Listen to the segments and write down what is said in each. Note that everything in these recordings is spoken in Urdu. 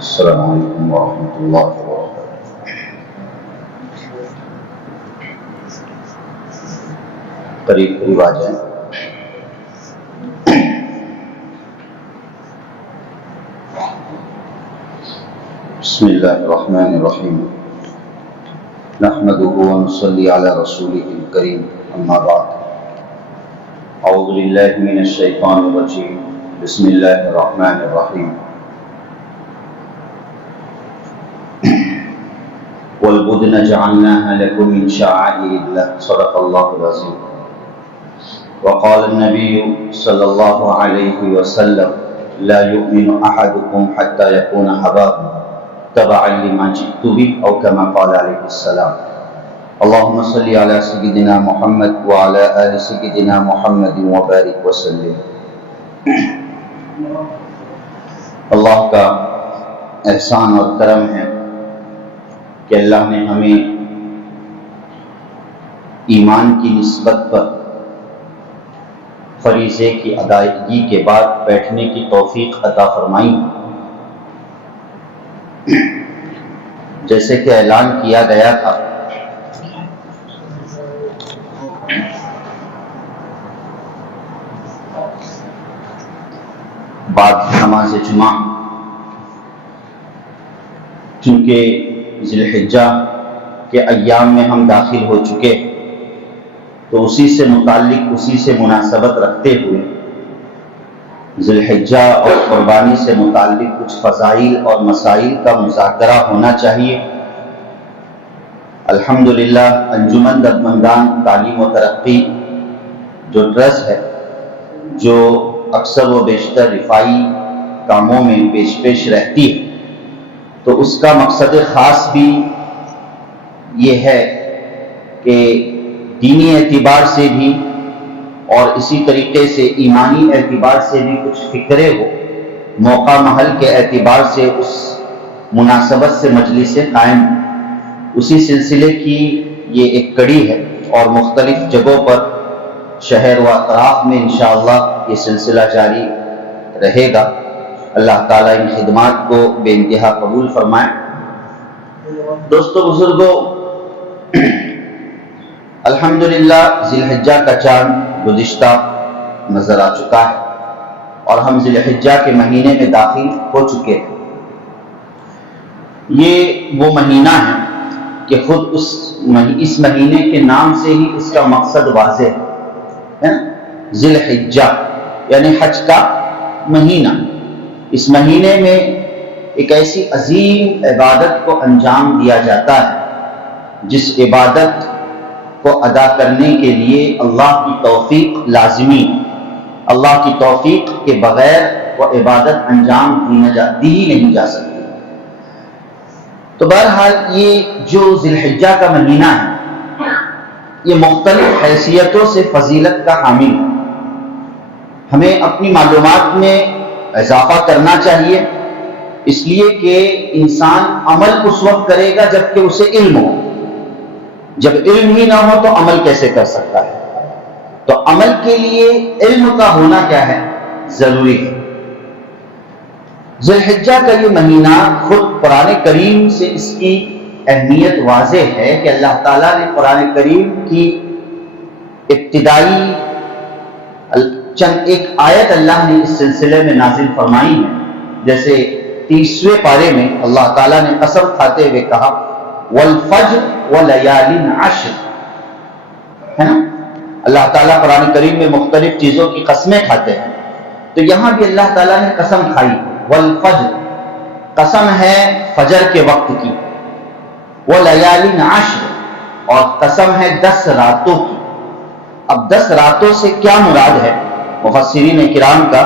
السلام علیکم ورحمۃ اللہ وبرکاتہ۔ قریب قریب آ جائیں۔ بسم اللہ الرحمن الرحیم، نحمدہ ونصلی علی رسولہ الکریم، اما بعد، اعوذ باللہ من الشیطان الرجیم، بسم اللہ الرحمن الرحیم۔ والبدن جعلناها لكم من شعائر الله، صدق الله العظيم۔ وقال النبي صلى الله عليه وسلم: لا يؤمن أحدكم حتى يكون هواه تبعا لما جئت به، أو كما قال عليه السلام۔ اللهم صل على سيدنا محمد وعلى آل سيدنا محمد وبارك وسلم۔ اللہ کا احسان اور کرم ہے کہ اللہ نے ہمیں ایمان کی نسبت پر فریضے کی ادائیگی کے بعد بیٹھنے کی توفیق عطا فرمائی۔ جیسے کہ اعلان کیا گیا تھا، بعد نماز جمعہ، چونکہ ذی الحجہ کے ایام میں ہم داخل ہو چکے، تو اسی سے متعلق، اسی سے مناسبت رکھتے ہوئے ذی الحجہ اور قربانی سے متعلق کچھ فضائل اور مسائل کا مذاکرہ ہونا چاہیے۔ الحمدللہ انجمن دردمندان تعلیم و ترقی جو ٹرسٹ ہے، جو اکثر و بیشتر رفاعی کاموں میں پیش رہتی ہے، تو اس کا مقصد خاص بھی یہ ہے کہ دینی اعتبار سے بھی اور اسی طریقے سے ایمانی اعتبار سے بھی کچھ فکرے ہو، موقع محل کے اعتبار سے اس مناسبت سے مجلس قائم، اسی سلسلے کی یہ ایک کڑی ہے، اور مختلف جگہوں پر شہر و اطراف میں انشاءاللہ یہ سلسلہ جاری رہے گا۔ اللہ تعالیٰ ان خدمات کو بے انتہا قبول فرمائے۔ دوستو بزرگوں، الحمدللہ ذی الحجہ کا چاند گزشتہ نظر آ چکا ہے، اور ہم ذی الحجہ کے مہینے میں داخل ہو چکے ہیں۔ یہ وہ مہینہ ہے کہ خود اس مہینے کے نام سے ہی اس کا مقصد واضح ہے، ذی الحجہ یعنی حج کا مہینہ۔ اس مہینے میں ایک ایسی عظیم عبادت کو انجام دیا جاتا ہے جس عبادت کو ادا کرنے کے لیے اللہ کی توفیق لازمی ہے۔ اللہ کی توفیق کے بغیر وہ عبادت انجام دی ہی نہیں جا سکتی۔ تو بہرحال یہ جو ذی الحجہ کا مہینہ ہے، یہ مختلف حیثیتوں سے فضیلت کا حامل ہے۔ ہمیں اپنی معلومات میں اضافہ کرنا چاہیے، اس لیے کہ انسان عمل اس وقت کرے گا جب کہ اسے علم ہو۔ جب علم ہی نہ ہو تو عمل کیسے کر سکتا ہے؟ تو عمل کے لیے علم کا ہونا کیا ہے؟ ضروری ہے۔ ذی الحجہ کا یہ مہینہ خود قرآن کریم سے اس کی اہمیت واضح ہے کہ اللہ تعالیٰ نے قرآن کریم کی ابتدائی چند ایک آیت اللہ نے اس سلسلے میں نازل فرمائی ہے۔ جیسے 30ویں پارے میں اللہ تعالیٰ نے قسم کھاتے ہوئے کہا والفجر ولیال عشر، ہے نا؟ اللہ تعالیٰ قرآن کریم میں مختلف چیزوں کی قسمیں کھاتے ہیں، تو یہاں بھی اللہ تعالیٰ نے قسم کھائی، والفجر، قسم ہے فجر کے وقت کی، ولیال عشر، اور قسم ہے 10 راتوں کی۔ اب 10 راتوں سے کیا مراد ہے؟ مفسرین کرام کا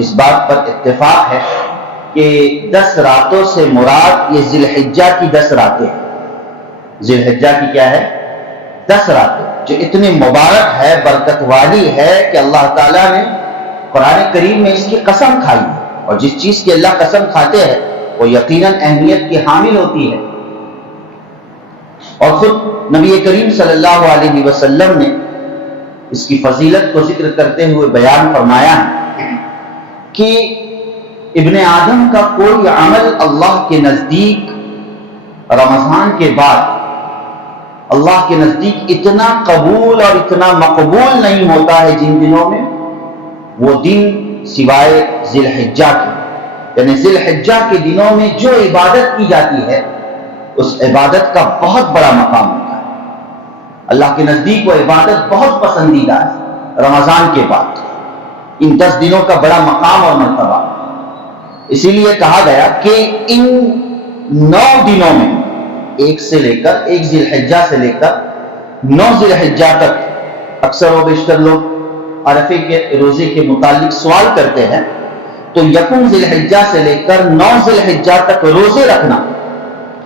اس بات پر اتفاق ہے کہ 10 راتوں سے مراد یہ ذی الحجہ کی 10 راتیں ہیں۔ ذی الحجہ کی کیا ہے؟ 10 راتیں، جو اتنی مبارک ہے، برکت والی ہے کہ اللہ تعالیٰ نے قرآن کریم میں اس کی قسم کھائی ہے، اور جس چیز کی اللہ قسم کھاتے ہیں وہ یقیناً اہمیت کی حامل ہوتی ہے۔ اور خود نبی کریم صلی اللہ علیہ وسلم نے اس کی فضیلت کو ذکر کرتے ہوئے بیان فرمایا ہے کہ ابن آدم کا کوئی عمل اللہ کے نزدیک رمضان کے بعد اللہ کے نزدیک اتنا قبول اور اتنا مقبول نہیں ہوتا ہے جن دنوں میں، وہ دن سوائے ذی الحجہ کے، یعنی ذی الحجہ کے دنوں میں جو عبادت کی جاتی ہے اس عبادت کا بہت بڑا مقام ہوتا ہے، اللہ کے نزدیک وہ عبادت بہت پسندیدہ ہے رمضان کے بعد، ان 10 دنوں کا بڑا مقام اور مرتبہ۔ اسی لیے کہا گیا کہ ان 9 دنوں میں ایک ذی الحجہ سے لے کر 9 ذی الحجہ تک اکثر و بیشتر لوگ عرفے کے روزے کے متعلق سوال کرتے ہیں، تو یکم ذی الحجہ سے لے کر 9 ذی الحجہ تک روزے رکھنا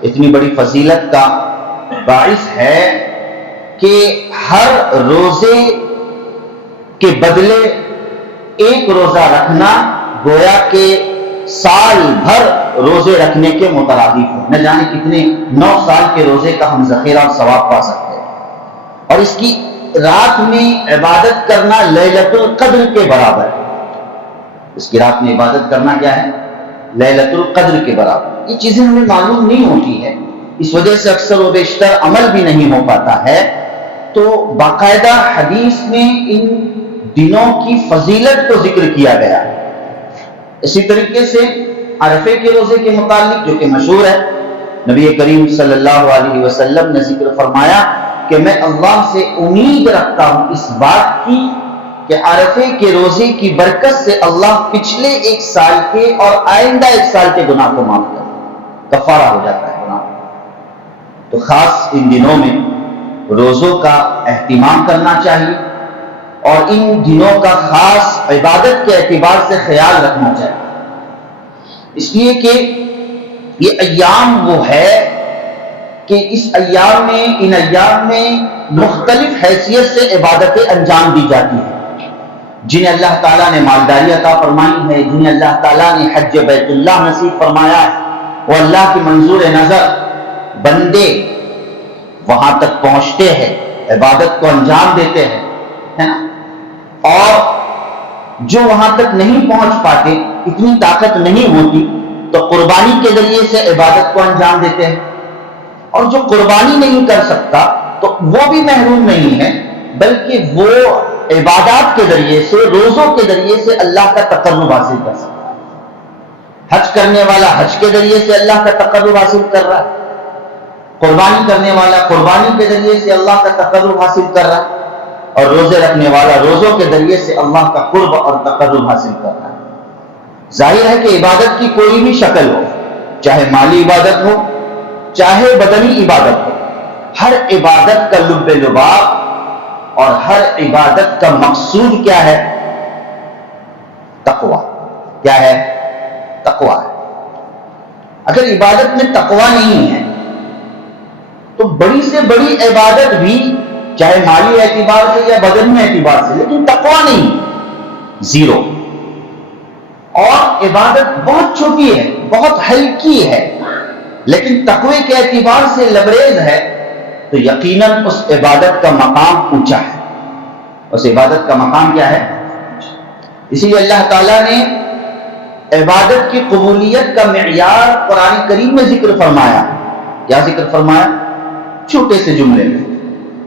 اتنی بڑی فضیلت کا باعث ہے کہ ہر روزے کے بدلے ایک روزہ رکھنا گویا کہ سال بھر روزے رکھنے کے مترادف ہو، نہ جانے کتنے 9 سال کے روزے کا ہم ذخیرہ اور ثواب پا سکتے ہیں۔ اور اس کی رات میں عبادت کرنا لیلۃ القدر کے برابر ہے، اس کی رات میں عبادت کرنا کیا ہے؟ لیلۃ القدر کے برابر۔ یہ چیزیں ہمیں معلوم نہیں ہوتی ہے، اس وجہ سے اکثر و بیشتر عمل بھی نہیں ہو پاتا ہے۔ تو باقاعدہ حدیث میں ان دنوں کی فضیلت کو ذکر کیا گیا ہے۔ اسی طریقے سے عرفے کے روزے کے متعلق جو کہ مشہور ہے، نبی کریم صلی اللہ علیہ وسلم نے ذکر فرمایا کہ میں اللہ سے امید رکھتا ہوں اس بات کی کہ عرفے کے روزے کی برکت سے اللہ پچھلے 1 سال کے اور آئندہ 1 سال کے گناہ کو معاف کرے، کفارہ ہو جاتا ہے گناہ۔ تو خاص ان دنوں میں روزوں کا اہتمام کرنا چاہیے اور ان دنوں کا خاص عبادت کے اعتبار سے خیال رکھنا چاہیے، اس لیے کہ یہ ایام وہ ہے کہ ان ایام میں مختلف حیثیت سے عبادتیں انجام دی جاتی ہیں۔ جنہیں اللہ تعالیٰ نے مالداری عطا فرمائی ہے، جنہیں اللہ تعالیٰ نے حج بیت اللہ نصیب فرمایا ہے، وہ اللہ کی منظور نظر بندے وہاں تک پہنچتے ہیں، عبادت کو انجام دیتے ہیں، ہے نا؟ اور جو وہاں تک نہیں پہنچ پاتے، اتنی طاقت نہیں ہوتی، تو قربانی کے ذریعے سے عبادت کو انجام دیتے ہیں، اور جو قربانی نہیں کر سکتا تو وہ بھی محروم نہیں ہے، بلکہ وہ عبادات کے ذریعے سے، روزوں کے ذریعے سے اللہ کا تقرب حاصل کر سکتا ہے۔ حج کرنے والا حج کے ذریعے سے اللہ کا تقرب حاصل کر رہا ہے، قربانی کرنے والا قربانی کے ذریعے سے اللہ کا تقرب حاصل کر رہا ہے، اور روزے رکھنے والا روزوں کے ذریعے سے اللہ کا قرب اور تقرب حاصل کر رہا ہے۔ ظاہر ہے کہ عبادت کی کوئی بھی شکل ہو، چاہے مالی عبادت ہو، چاہے بدنی عبادت ہو، ہر عبادت کا لب لباب اور ہر عبادت کا مقصود کیا ہے؟ تقویٰ۔ کیا ہے؟ تقویٰ ہے۔ اگر عبادت میں تقویٰ نہیں ہے تو بڑی سے بڑی عبادت بھی، چاہے مالی اعتبار سے یا بدنی اعتبار سے، لیکن تقویٰ نہیں، زیرو۔ اور عبادت بہت چھوٹی ہے، بہت ہلکی ہے، لیکن تقوی کے اعتبار سے لبریز ہے، تو یقیناً اس عبادت کا مقام اونچا ہے۔ اس عبادت کا مقام کیا ہے؟ اسی لیے اللہ تعالیٰ نے عبادت کی قبولیت کا معیار قرآن کریم میں ذکر فرمایا۔ کیا ذکر فرمایا؟ چھوٹے سے جملے میں،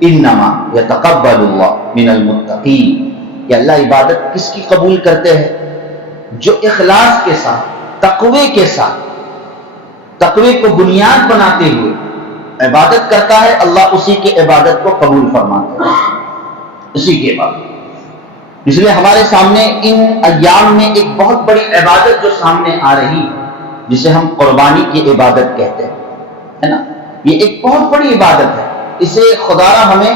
انما یتقبل اللہ من المتقین، کہ اللہ عبادت کس کی قبول کرتے ہیں؟ جو اخلاص کے ساتھ، تقوی کے ساتھ، تقوی کو بنیاد بناتے ہوئے عبادت کرتا ہے، اللہ اسی کی عبادت کو قبول فرماتا ہے، اسی کی عبادت۔ اس لیے ہمارے سامنے ان ایام میں ایک بہت بڑی عبادت جو سامنے آ رہی ہے، جسے ہم قربانی کی عبادت کہتے ہیں، ہے نا؟ یہ ایک بہت بڑی عبادت ہے، اسے خدا را ہمیں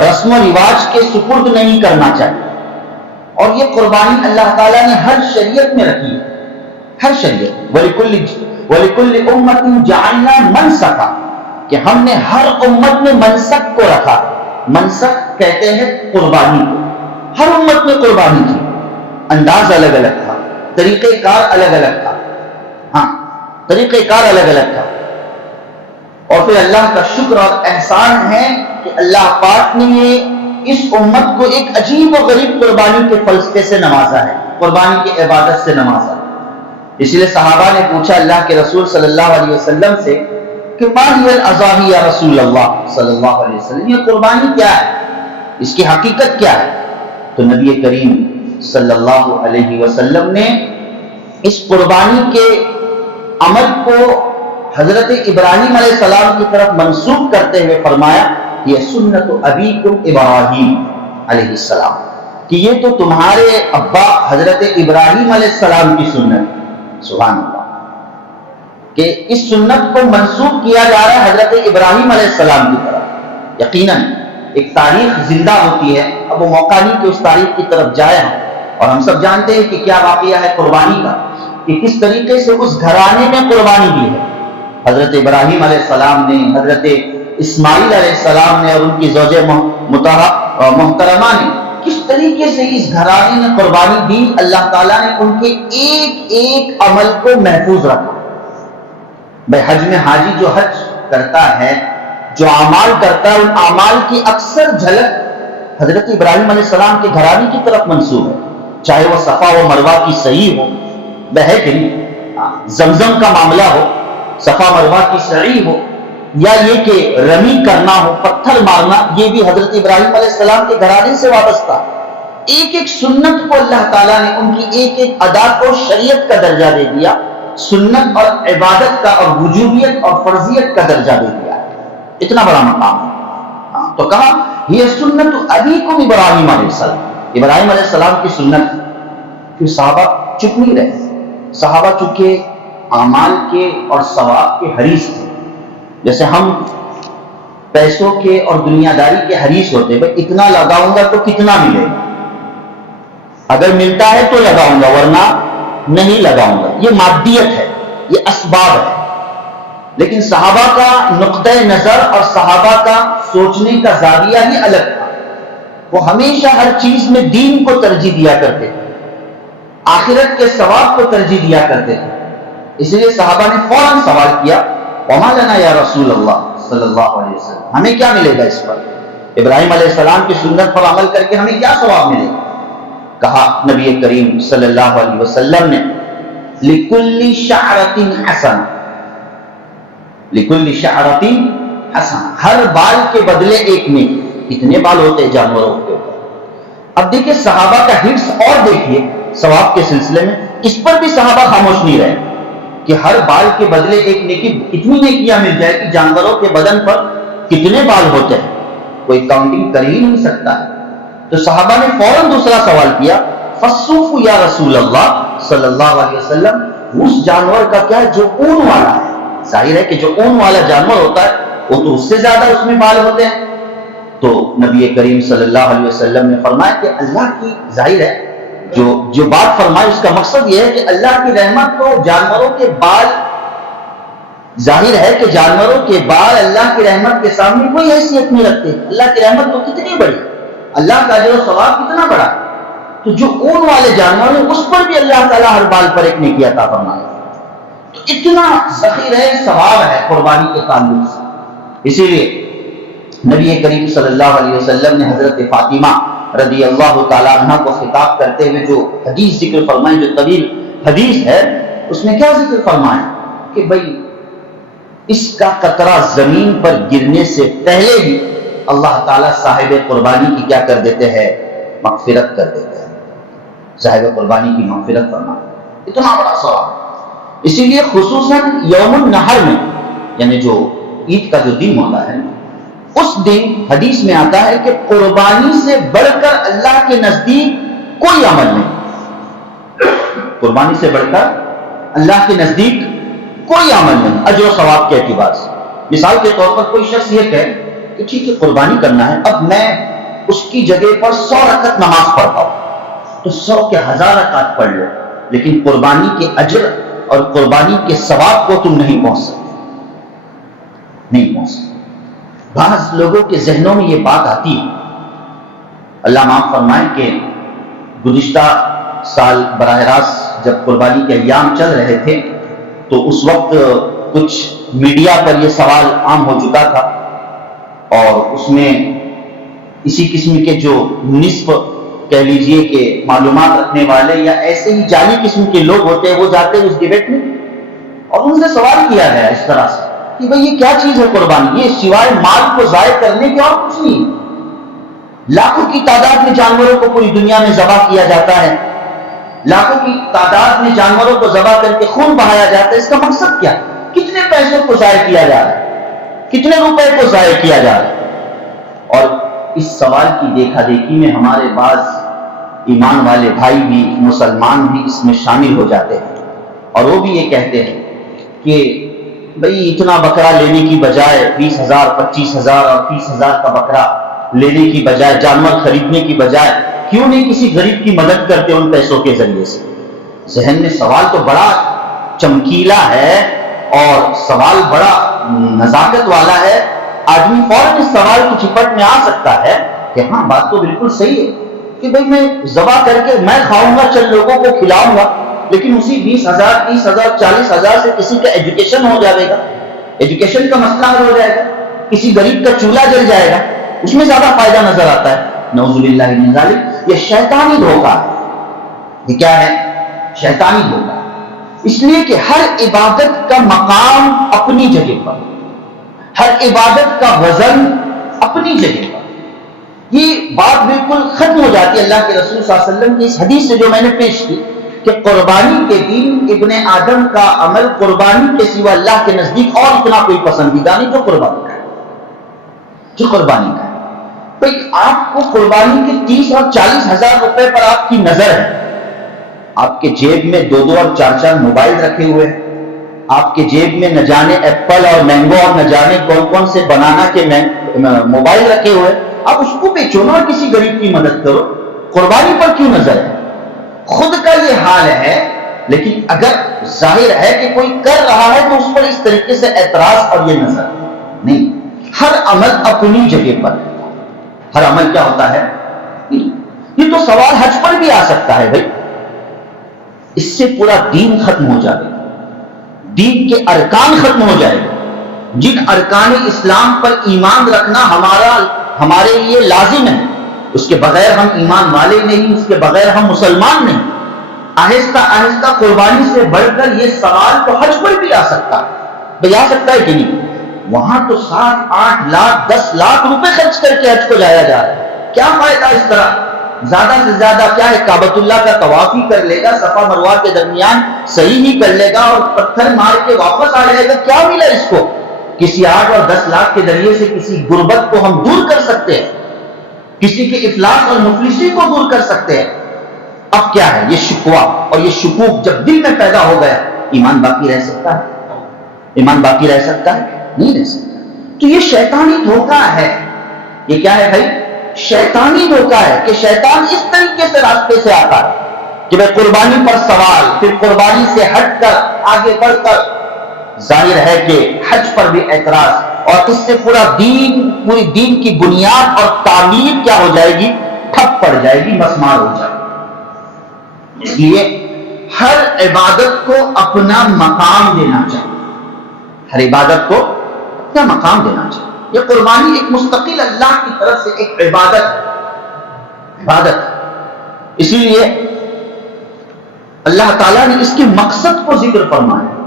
رسم و رواج کے سپرد نہیں کرنا چاہیے۔ اور یہ قربانی اللہ تعالیٰ نے ہر شریعت میں رکھی ہے، ہر شریعت۔ وَلِكُلِّ أُمَّةٍ جَعَلْنَا مَنْسَكًا، کہ ہم نے ہر امت میں منسک کو رکھا۔ منسک کہتے ہیں قربانی کو۔ ہر امت میں قربانی کی، انداز الگ الگ تھا، طریقہ کار الگ الگ تھا، ہاں طریقہ کار الگ الگ تھا۔ اور پھر اللہ کا شکر اور احسان ہے کہ اللہ پاک نے اس امت کو ایک عجیب و غریب قربانی کے فلسفے سے نوازا ہے، قربانی کی عبادت سے نوازا ہے۔ اس لیے صحابہ نے پوچھا اللہ کے رسول صلی اللہ علیہ وسلم سے کہ ما ہی الاضاحی یا رسول اللہ صلی اللہ علیہ وسلم، یہ قربانی کیا ہے، اس کی حقیقت کیا ہے؟ تو نبی کریم صلی اللہ علیہ وسلم نے اس قربانی کے عمل کو حضرت ابراہیم علیہ السلام کی طرف منسوب کرتے ہوئے فرمایا یہ سنت ابیکم ابراہیم علیہ السلام، کہ یہ تو تمہارے ابا حضرت ابراہیم علیہ السلام کی سنت۔ سبحان اللہ، کہ اس سنت کو منسوب کیا جا رہا ہے حضرت ابراہیم علیہ السلام کی طرف۔ یقیناً ایک تاریخ زندہ ہوتی ہے، اب وہ موقع نہیں کہ اس تاریخ کی طرف جائے ہم، اور ہم سب جانتے ہیں کہ کیا واقعہ ہے قربانی کا، کہ کس طریقے سے اس گھرانے میں قربانی دی ہے۔ حضرت ابراہیم علیہ السلام نے، حضرت اسماعیل علیہ السلام نے اور ان کی زوجہ محترمہ نے کس طریقے سے اس گھرانے میں قربانی دی۔ اللہ تعالیٰ نے ان کے ایک ایک عمل کو محفوظ رکھا۔ بھائی حج میں حاجی جو حج کرتا ہے، جو اعمال کرتا ہے، ان اعمال کی اکثر جھلک حضرت ابراہیم علیہ السلام کے گھرانے کی طرف منسوب ہے، چاہے وہ صفا و مروہ کی سعی ہو، ہے کہ نہیں، زمزم کا معاملہ ہو، صفا مروہ کی سعی ہو، یا یہ کہ رمی کرنا ہو، پتھر مارنا، یہ بھی حضرت ابراہیم علیہ السلام کے گھرانے سے وابستہ۔ ایک ایک سنت کو اللہ تعالیٰ نے ان کی ایک ایک ادا کو شریعت کا درجہ دے دیا، سنت اور عبادت کا اور وجوبیت اور فرضیت کا درجہ دے دیا، اتنا بڑا مقام ہے۔ تو کہا یہ سنت ابیکم ابراہیم علیہ السلام، ابراہیم علیہ السلام کی سنت۔ پھر صحابہ چپ نہیں رہے، صحابہ چونکہ اعمال کے اور ثواب کے حریص تھے، جیسے ہم پیسوں کے اور دنیا داری کے حریص ہوتے، بھائی اتنا لگاؤں گا تو کتنا ملے گا، اگر ملتا ہے تو لگاؤں گا ورنہ نہیں لگاؤں گا، یہ مادیت ہے، یہ اسباب ہے۔ لیکن صحابہ کا نقطۂ نظر اور صحابہ کا سوچنے کا زاویہ ہی الگ تھا، وہ ہمیشہ ہر چیز میں دین کو ترجیح دیا کرتے تھے، آخرت کے ثواب کو ترجیح دیا کرتے تھے۔ اس لیے صحابہ نے فوراً سوال کیا وما لنا یا رسول اللہ صلی اللہ علیہ وسلم، ہمیں کیا ملے گا اس پر، ابراہیم علیہ السلام کی سنت پر عمل کر کے ہمیں کیا ثواب ملے گا؟ کہا نبی کریم صلی اللہ علیہ وسلم نے لِكُلِّ شَعْرَةٍ حَسَنَةٍ، لِكُلِّ شَعْرَةٍ حَسَنَةٍ، ہر بال کے بدلے ایک نیکی۔ کتنے بال ہوتے ہیں جانوروں کے اوپر؟ اب دیکھیں صحابہ کا حرص، اور دیکھیے ثواب کے سلسلے میں اس پر بھی صحابہ خاموش نہیں رہے کہ ہر بال کے بدلے ایک نیکی، کتنی نیکیاں مل جائے کہ جانوروں کے بدن پر کتنے بال ہوتے ہیں، کوئی کاؤنٹنگ کر ہی نہیں سکتا ہے۔ تو صحابہ نے فوراً دوسرا سوال کیا فَالصُّوفُ یا رسول اللہ صلی اللہ علیہ وسلم، اس جانور کا کیا ہے جو اون والا ہے؟ ظاہر ہے کہ جو اون والا جانور ہوتا ہے وہ تو اس سے زیادہ اس میں بال ہوتے ہیں۔ تو نبی کریم صلی اللہ علیہ وسلم نے فرمایا کہ اللہ کی، ظاہر ہے جو بات فرمائی اس کا مقصد یہ ہے کہ اللہ کی رحمت تو جانوروں کے بال، ظاہر ہے کہ جانوروں کے بال اللہ کی رحمت کے سامنے کوئی حیثیت نہیں رکھتے۔ اللہ کی رحمت تو کتنی بڑی، اللہ کا اجر و ثواب کتنا بڑا، تو جو اون والے جانور ہیں اس پر بھی اللہ تعالیٰ ہر بال پر ایک نیکی عطا فرماتا ہے۔ تو اتنا ذخیرہ ثواب ہے قربانی کے تعلق سے۔ اسی لیے نبی کریم صلی اللہ علیہ وسلم نے حضرت فاطمہ رضی اللہ تعالیٰ عنہ کو خطاب کرتے ہوئے جو حدیث ذکر فرمائی، جو طویل حدیث ہے، اس میں کیا ذکر فرمایا کہ بھئی اس کا قطرہ زمین پر گرنے سے پہلے ہی اللہ تعالیٰ صاحب قربانی کی کیا کر دیتے ہیں، مغفرت کر دیتے ہیں، صاحب قربانی کی مغفرت فرما، اتنا بڑا ثواب۔ اسی لیے خصوصاً یوم النحر میں، یعنی جو عید کا جو دن ہوتا ہے، اس دن حدیث میں آتا ہے کہ قربانی سے بڑھ کر اللہ کے نزدیک کوئی عمل نہیں، قربانی سے بڑھ کر اللہ کے نزدیک کوئی عمل نہیں اجر و ثواب کے اعتبار سے۔ مثال کے طور پر کوئی شخص یہ کہے کہ ٹھیک ہے قربانی کرنا ہے، اب میں اس کی جگہ پر 100 رکعت نماز پڑھتا ہوں، تو 100 کے 1000 رکعت پڑھ لو، لیکن قربانی کے اجر اور قربانی کے ثواب کو تم نہیں پہنچ سکتے، نہیں پہنچ سکتے۔ بعض لوگوں کے ذہنوں میں یہ بات آتی ہے، اللہ معاف فرمائے کہ گزشتہ سال براہ راست جب قربانی کے ایام چل رہے تھے تو اس وقت کچھ میڈیا پر یہ سوال عام ہو چکا تھا، اور اس میں اسی قسم کے جو نصف کہہ لیجئے کہ معلومات رکھنے والے یا ایسے ہی جعلی قسم کے لوگ ہوتے ہیں، وہ جاتے ہیں اس ڈیبیٹ میں اور ان سے سوال کیا گیا اس طرح سے کہ بھئی یہ کیا چیز ہے قربانی؟ یہ سوائے مال کو ضائع کرنے کے اور کچھ نہیں ہے۔ لاکھوں کی تعداد میں جانوروں کو پوری دنیا میں ذبح کیا جاتا ہے، لاکھوں کی تعداد میں جانوروں کو ذبح کر کے خون بہایا جاتا ہے، اس کا مقصد کیا؟ کتنے پیسوں کو ضائع کیا جا رہا ہے، کتنے روپے کو ضائع کیا جا رہا ہے؟ اور اس سوال کی دیکھا دیکھی میں ہمارے بعض ایمان والے بھائی بھی، مسلمان بھی اس میں شامل ہو جاتے ہیں اور وہ بھی یہ کہتے ہیں کہ بھئی اتنا بکرا لینے کی بجائے 20,000 25,000 اور 30,000 کا بکرا لینے کی بجائے، جانور خریدنے کی بجائے کیوں نہیں کسی غریب کی مدد کرتے ان پیسوں کے ذریعے سے؟ ذہن میں سوال تو بڑا چمکیلا ہے اور سوال بڑا نزاکت والا ہے، آدمی فوراً اس سوال کی چپٹ میں آ سکتا ہے کہ ہاں بات تو بالکل صحیح ہے کہ بھئی میں ذبح کر کے میں کھاؤں گا، چند لوگوں کو کھلاؤں گا، لیکن اسی 20,000 30,000 40,000 سے کسی کا ایجوکیشن ہو جائے گا، ایجوکیشن کا مسئلہ حل ہو جائے گا، کسی غریب کا چولہا جل جائے گا، اس میں زیادہ فائدہ نظر آتا ہے۔ نعوذ باللہ من ذالک، یہ شیطانی دھوکہ ہے۔ یہ کیا ہے؟ شیطانی دھوکہ۔ اس لیے کہ ہر عبادت کا مقام اپنی جگہ پر، ہر عبادت کا وزن اپنی جگہ پر، یہ بات بالکل ختم ہو جاتی ہے اللہ کے رسول صلی اللہ علیہ وسلم کی اس حدیث سے جو میں نے پیش کی کہ قربانی کے دن ابن آدم کا عمل قربانی کے سوا اللہ کے نزدیک اور اتنا کوئی پسندیدہ نہیں جو قربانی کا ہے، جو قربانی کا ہے۔ بھئی آپ کو قربانی کے 30 اور 40,000 روپے پر آپ کی نظر ہے، آپ کے جیب میں 2 اور 4 موبائل رکھے ہوئے ہیں، آپ کے جیب میں نہ جانے ایپل اور مینگو اور نہ جانے کون کون سے بنانا کے موبائل رکھے ہوئے، آپ اس کو بیچو نا اور کسی غریب کی مدد کرو، قربانی پر کیوں نظر ہے؟ خود کا یہ حال ہے، لیکن اگر ظاہر ہے کہ کوئی کر رہا ہے تو اس پر اس طریقے سے اعتراض اور یہ نظر نہیں۔ ہر عمل اپنی جگہ پر، ہر عمل کیا ہوتا ہے؟ یہ تو سوال حج پر بھی آ سکتا ہے بھائی، اس سے پورا دین ختم ہو جائے گا، دین کے ارکان ختم ہو جائے گا۔ جن ارکان اسلام پر ایمان رکھنا ہمارے لیے لازم ہے، اس کے بغیر ہم ایمان والے نہیں، اس کے بغیر ہم مسلمان نہیں۔ آہستہ آہستہ قربانی سے بڑھ کر یہ سوال تو حج پر بھی آ سکتا ہے، بھائی آ سکتا ہے کہ نہیں؟ وہاں تو 7 8 لاکھ 10 لاکھ روپے خرچ کر کے حج کو جایا جا رہا ہے، کیا فائدہ اس طرح؟ زیادہ سے زیادہ کیا ہے، کعبۃ اللہ کا طواف ہی کر لے گا، صفا مروہ کے درمیان صحیح ہی کر لے گا اور پتھر مار کے واپس آ جائے گا، کیا ملا اس کو؟ کسی 8 اور 10 لاکھ کے ذریعے سے کسی غربت کو ہم دور کر سکتے ہیں، کسی کے افلاس اور مفلسی کو دور کر سکتے ہیں۔ اب کیا ہے؟ یہ شکوہ اور یہ شکوک جب دل میں پیدا ہو گیا، ایمان باقی رہ سکتا ہے؟ ایمان باقی رہ سکتا ہے؟ نہیں رہ سکتا۔ تو یہ شیطانی دھوکہ ہے۔ یہ کیا ہے بھائی؟ شیطانی دھوکہ ہے کہ شیطان اس طریقے سے راستے سے آتا ہے کہ میں قربانی پر سوال، پھر قربانی سے ہٹ کر آگے بڑھ کر ظاہر ہے کہ حج پر بھی اعتراض، اور اس سے پوری دین کی بنیاد اور تعمیر کیا ہو جائے گی؟ ٹھپ پڑ جائے گی، مسمار ہو جائے گی۔ اس لیے ہر عبادت کو اپنا مقام دینا چاہیے، ہر عبادت کو اپنا مقام دینا چاہیے۔ یہ قربانی ایک مستقل اللہ کی طرف سے ایک عبادت ہے، عبادت ہے۔ اسی لیے اللہ تعالیٰ نے اس کے مقصد کو ذکر فرمایا،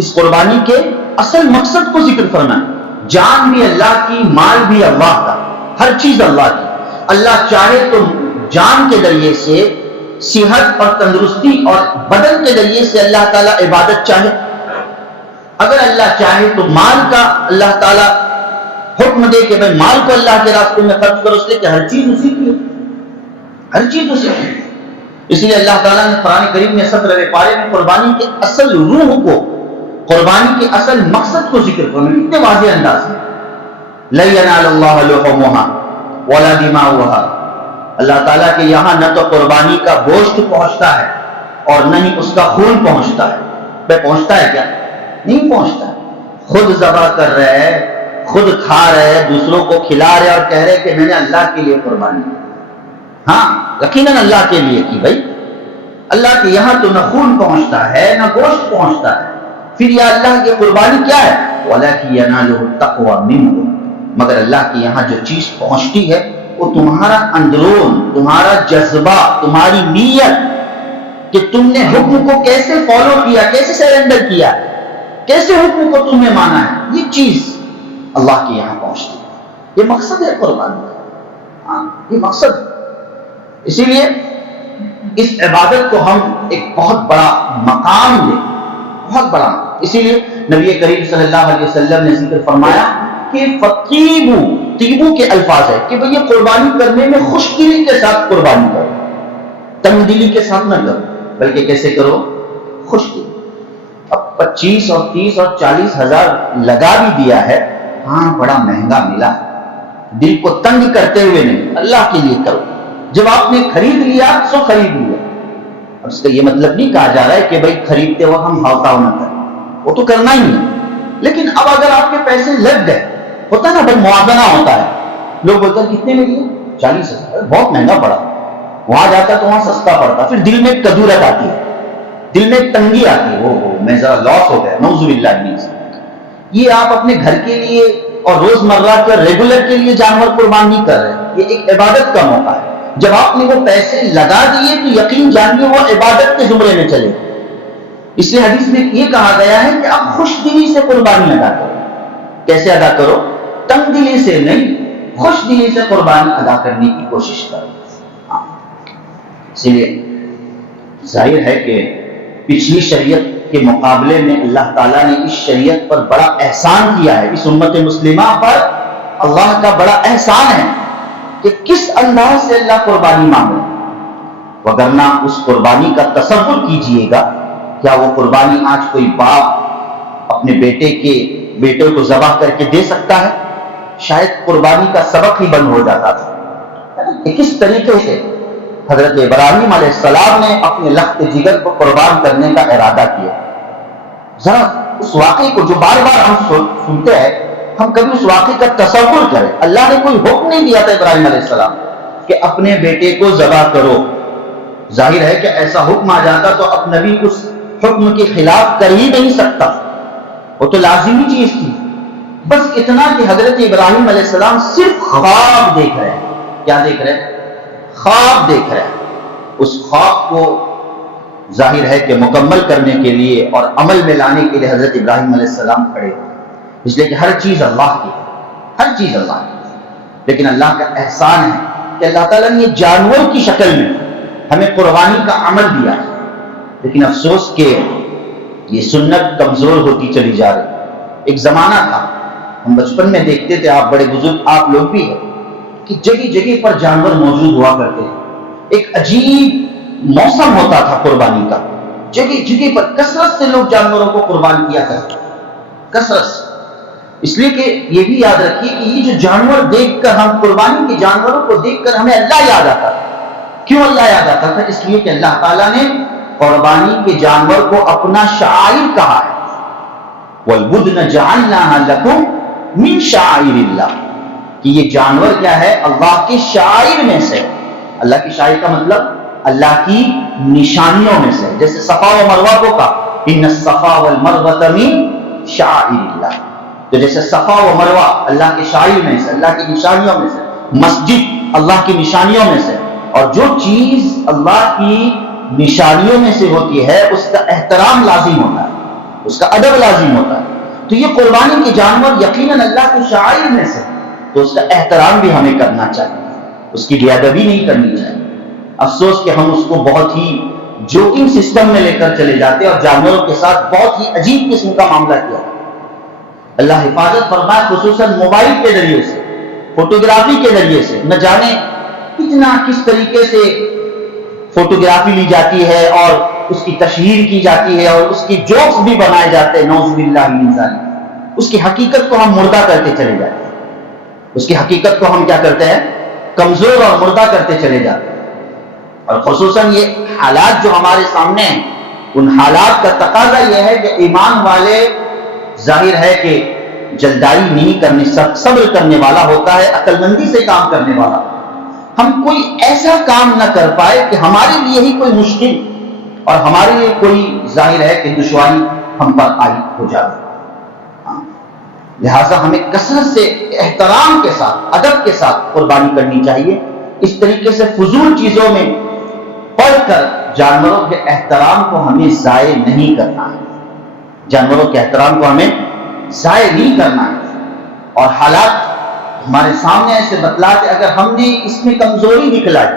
اس قربانی کے اصل مقصد کو ذکر فرمایا۔ جان بھی اللہ کی، مال بھی اللہ کا، ہر چیز اللہ کی۔ اللہ چاہے تو جان کے ذریعے سے صحت اور تندرستی اور بدن کے ذریعے سے اللہ تعالیٰ عبادت چاہے، اگر اللہ چاہے تو مال کا اللہ تعالیٰ حکم دے کہ بھائی مال کو اللہ کے راستے میں خرچ کرو، اس لیے کہ ہر چیز اسی کی ہے، ہر چیز اسی کی ہے۔ اس لیے اللہ تعالیٰ نے قرآن کریم میں 17ویں پارے میں قربانی کے اصل روح کو، قربانی کے اصل مقصد کو ذکر کرنا اتنے واضح انداز میں، لَن يَنَالَ اللَّهَ لُحُومُهَا وَلَا دِمَاؤُهَا، اللہ تعالیٰ کے یہاں نہ تو قربانی کا گوشت پہنچتا ہے اور نہ ہی اس کا خون پہنچتا ہے۔ بھائی پہنچتا ہے کیا؟ نہیں پہنچتا ہے۔ خود ذبح کر رہے ہیں، خود کھا رہے ہیں، دوسروں کو کھلا رہے اور کہہ رہے کہ میں نے اللہ کے لیے قربانی کی۔ ہاں یقیناً اللہ کے لیے کی بھائی، اللہ کے یہاں تو نہ خون پہنچتا ہے نہ گوشت پہنچتا ہے، پھر یہ اللہ کی قربانی کیا ہے؟ وَلَكِنْ يَنَالُهُ التَّقْوَى مِنْكُمْ، مگر اللہ کے یہاں جو چیز پہنچتی ہے وہ تمہارا اندرون، تمہارا جذبہ، تمہاری نیت کہ تم نے حکم کو کیسے فالو کیا، کیسے سرنڈر کیا، کیسے حکم کو تم نے مانا ہے، یہ چیز اللہ کے یہاں پہنچتی ہے۔ یہ مقصد ہے قربانی کا، یہ مقصد ہے۔ اسی لیے اس عبادت کو ہم ایک بہت بڑا مقام دیں، بہت بڑا۔ اسی لیے نبی کریم صلی اللہ علیہ وسلم نے ذکر فرمایا کہ فطیبو، تیبو کے الفاظ ہے کہ بھئی یہ قربانی کرنے میں خوش دلی کے ساتھ قربانی کرو، تنگ دلی کے ساتھ نہ کرو، بلکہ کیسے کرو؟ خوش دلی۔ اب 25 اور 30 اور 40 ہزار لگا بھی دیا ہے، ہاں بڑا مہنگا ملا، دل کو تنگ کرتے ہوئے نہیں، اللہ کے لیے کرو۔ جب آپ نے خرید لیا سو خرید لیا، اب اس کا یہ مطلب نہیں کہا جا رہا ہے کہ بھئی خریدتے وقت ہم ہاؤ تاؤ نہ کریں، وہ تو کرنا ہی ہے، لیکن اب اگر آپ کے پیسے لگ گئے، ہوتا نا بھائی موازنہ ہوتا ہے، لوگ بولتے ہیں کتنے میں لیا؟ 40 ہزار، بہت مہنگا پڑا، وہاں جاتا تو وہاں سستا پڑتا، پھر دل میں ایک کدورت آتی ہے، دل میں ایک تنگی آتی ہے، وہ میں ذرا لاس ہو گیا، نعوذ باللہ من ذالک۔ یہ آپ اپنے گھر کے لیے اور روزمرہ کے ریگولر کے لیے جانور قربان نہیں کر رہے، یہ ایک عبادت کا موقع ہے۔ جب آپ نے وہ پیسے لگا دیے تو یقین جانیے وہ عبادت کے زمرے میں چلے، اس لیے حدیث میں یہ کہا گیا ہے کہ آپ خوش دلی سے قربانی ادا کرو۔ کیسے ادا کرو؟ تنگ دلی سے نہیں، خوش دلی سے قربانی ادا کرنے کی کوشش کرو۔ اس لیے ظاہر ہے کہ پچھلی شریعت کے مقابلے میں اللہ تعالیٰ نے اس شریعت پر بڑا احسان کیا ہے، اس امت مسلمہ پر اللہ کا بڑا احسان ہے کہ کس انداز سے اللہ قربانی مانگے، وگرنہ اس قربانی کا تصور کیجئے گا، کیا وہ قربانی آج کوئی باپ اپنے بیٹے کو ذبح کر کے دے سکتا ہے؟ شاید قربانی کا سبق ہی بند ہو جاتا تھا کہ کس طریقے سے حضرت ابراہیم علیہ السلام نے اپنے لخت جگر کو قربان کرنے کا ارادہ کیا۔ ذرا اس واقعے کو جو بار بار ہم سنتے ہیں، ہم کبھی اس واقعے کا تصور کریں۔ اللہ نے کوئی حکم نہیں دیا تھا ابراہیم علیہ السلام کہ اپنے بیٹے کو ذبح کرو، ظاہر ہے کہ ایسا حکم آ جاتا تو اب نبی اس حکم کے خلاف کر ہی نہیں سکتا، وہ تو لازمی چیز تھی۔ بس اتنا کہ حضرت ابراہیم علیہ السلام صرف خواب دیکھ رہے ہیں۔ کیا دیکھ رہے ہیں؟ خواب دیکھ رہے ہیں۔ اس خواب کو ظاہر ہے کہ مکمل کرنے کے لیے اور عمل میں لانے کے لیے حضرت ابراہیم علیہ السلام کھڑے ہوئے، اس لیے کہ ہر چیز اللہ کی ہے، ہر چیز اللہ کی ہے۔ لیکن اللہ کا احسان ہے کہ اللہ تعالیٰ نے جانور کی شکل میں ہمیں قربانی کا عمل دیا ہے، لیکن افسوس کہ یہ سنت کمزور ہوتی چلی جا رہی۔ ایک زمانہ تھا، ہم بچپن میں دیکھتے تھے، آپ بڑے بزرگ آپ لوگ بھی ہیں، کہ جگہ جگہ پر جانور موجود ہوا کرتے تھے، ایک عجیب موسم ہوتا تھا قربانی کا، جگہ جگہ پر کثرت سے لوگ جانوروں کو قربان کیا کرتے، کثرت سے۔ اس لیے کہ یہ بھی یاد رکھیے کہ یہ جو جانور دیکھ کر ہم قربانی کے جانوروں کو دیکھ کر ہمیں اللہ یاد آتا تھا۔ کیوں اللہ یاد آتا تھا؟ اس لیے کہ اللہ تعالیٰ نے قربانی کے جانور کو اپنا شعائر کہا ہے، وَالْبُدْنَ جَعَلْنَاهَا لَكُمْ مِنْ شَعَائِرِ اللَّهِ، کہ یہ جانور کیا ہے؟ اللہ کے شعائر میں سے۔ اللہ کی شعائر کا مطلب اللہ کی نشانیوں میں سے، جیسے صفا و مروہ کو کہا إِنَّ الصَّفَا وَالْمَرْوَةَ مِنْ شَعَائِرِ اللَّهِ، تو جیسے صفا و مروہ اللہ کے شعائر میں سے، اللہ کی نشانیوں میں سے، مسجد اللہ کی نشانیوں میں سے، اور جو چیز اللہ کی نشانیوں میں سے ہوتی ہے اس کا احترام لازم ہوتا ہے، اس کا ادب لازم ہوتا ہے۔ تو یہ قربانی کے جانور یقیناً اللہ کے شعائر میں سے، تو اس کا احترام بھی ہمیں کرنا چاہیے، اس کی بے ادبی نہیں کرنی چاہیے۔ افسوس کہ ہم اس کو بہت ہی جوکنگ سسٹم میں لے کر چلے جاتے ہیں اور جانوروں کے ساتھ بہت ہی عجیب قسم کا معاملہ کیا۔ اللہ حفاظت فرمائے، خصوصاً موبائل کے ذریعے سے، فوٹوگرافی کے ذریعے سے، نہ جانے کتنا کس طریقے سے فوٹوگرافی لی جاتی ہے اور اس کی تشہیر کی جاتی ہے اور اس کی جوکس بھی بنائے جاتے ہیں، نعوذ باللہ من ذالک۔ اس کی حقیقت کو ہم مردہ کرتے چلے جاتے ہیں، اس کی حقیقت کو ہم کیا کرتے ہیں؟ کمزور اور مردہ کرتے چلے جاتے ہیں۔ اور خصوصاً یہ حالات جو ہمارے سامنے ہیں، ان حالات کا تقاضا یہ ہے کہ ایمان والے ظاہر ہے کہ جلدائی نہیں کرنے، صبر کرنے والا ہوتا ہے، عقل مندی سے کام کرنے والا۔ ہم کوئی ایسا کام نہ کر پائے کہ ہمارے لیے ہی کوئی مشکل اور ہمارے لیے کوئی ظاہر ہے کہ دشواری ہم پر عائد ہو جائے۔ لہٰذا ہمیں کثرت سے احترام کے ساتھ، ادب کے ساتھ قربانی کرنی چاہیے۔ اس طریقے سے فضول چیزوں میں پڑھ کر جانوروں کے احترام کو ہمیں ضائع نہیں کرنا ہے، جانوروں کے احترام کو ہمیں ضائع نہیں کرنا ہے۔ اور حالات ہمارے سامنے ایسے بتلاتے، اگر ہم نے اس میں کمزوری دکھلائی،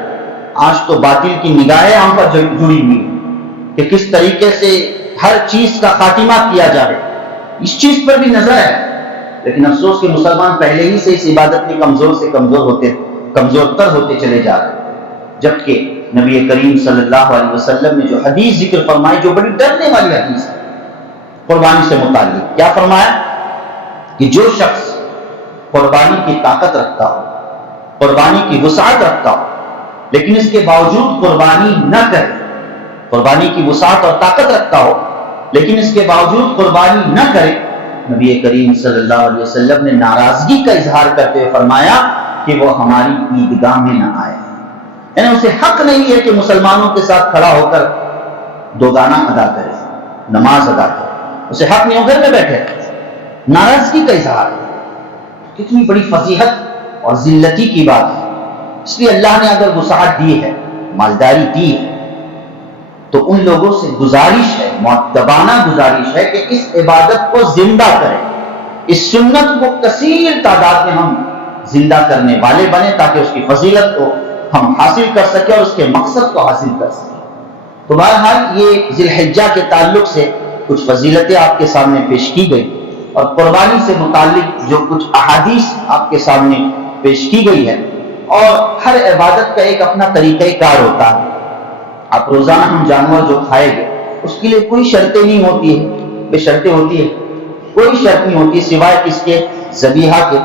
آج تو باطل کی نگاہیں ہم پر جڑی ہوئی کہ کس طریقے سے ہر چیز کا خاتمہ کیا جائے، اس چیز پر بھی نظر ہے، لیکن افسوس کہ مسلمان پہلے ہی سے اس عبادت میں کمزور سے کمزور تر ہوتے چلے جا رہے ہیں۔ جبکہ نبی کریم صلی اللہ علیہ وسلم نے جو حدیث ذکر فرمائی، جو بڑی ڈرنے والی حدیث ہے قربانی سے متعلق، کیا فرمایا کہ جو شخص قربانی کی طاقت رکھتا ہو، قربانی کی وسعت رکھتا ہو، لیکن اس کے باوجود قربانی نہ کرے، قربانی کی وسعت اور طاقت رکھتا ہو لیکن اس کے باوجود قربانی نہ کرے، نبی کریم صلی اللہ علیہ وسلم نے ناراضگی کا اظہار کرتے ہوئے فرمایا کہ وہ ہماری عیدگاہ میں نہ آئے، یعنی اسے حق نہیں ہے کہ مسلمانوں کے ساتھ کھڑا ہو کر دو گانا ادا کرے، نماز ادا کرے، اسے حق نہیں ہو گھر میں بیٹھے۔ ناراضگی کا اظہار ہے، کتنی بڑی فضیحت اور ذلتی کی بات ہے۔ اس لیے اللہ نے اگر وسعت دی ہے، مالداری دی ہے، تو ان لوگوں سے گزارش ہے، مؤدبانہ گزارش ہے کہ اس عبادت کو زندہ کریں، اس سنت کو کثیر تعداد میں ہم زندہ کرنے والے بنیں، تاکہ اس کی فضیلت کو ہم حاصل کر سکیں اور اس کے مقصد کو حاصل کر سکیں۔ تو بہرحال یہ ذی الحجہ کے تعلق سے کچھ فضیلتیں آپ کے سامنے پیش کی گئی، اور قربانی سے متعلق جو کچھ احادیث آپ کے سامنے پیش کی گئی ہے، اور ہر عبادت کا ایک اپنا طریقہ کار ہوتا ہے۔ آپ روزانہ ہم جانور جو کھائے گے اس کے لیے کوئی شرطیں نہیں ہوتی ہے، بے شرطیں ہوتی ہے، کوئی شرط نہیں ہوتی سوائے کس کے؟ ذبیحہ کے،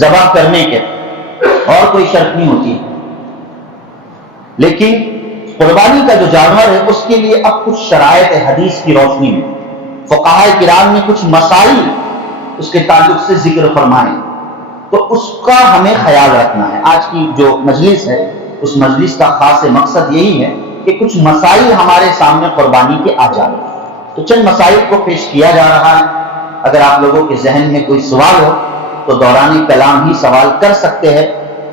ذبح کرنے کے، اور کوئی شرط نہیں ہوتی۔ لیکن قربانی کا جو جانور ہے اس کے لیے اب کچھ شرائط حدیث کی روشنی میں فقہائے کرام نے کچھ مسائل اس کے تعلق سے ذکر فرمائے، تو اس کا ہمیں خیال رکھنا ہے۔ آج کی جو مجلس ہے اس مجلس کا خاص مقصد یہی ہے کہ کچھ مسائل ہمارے سامنے قربانی کے آ جائیں، تو چند مسائل کو پیش کیا جا رہا ہے۔ اگر آپ لوگوں کے ذہن میں کوئی سوال ہو تو دوران کلام ہی سوال کر سکتے ہیں،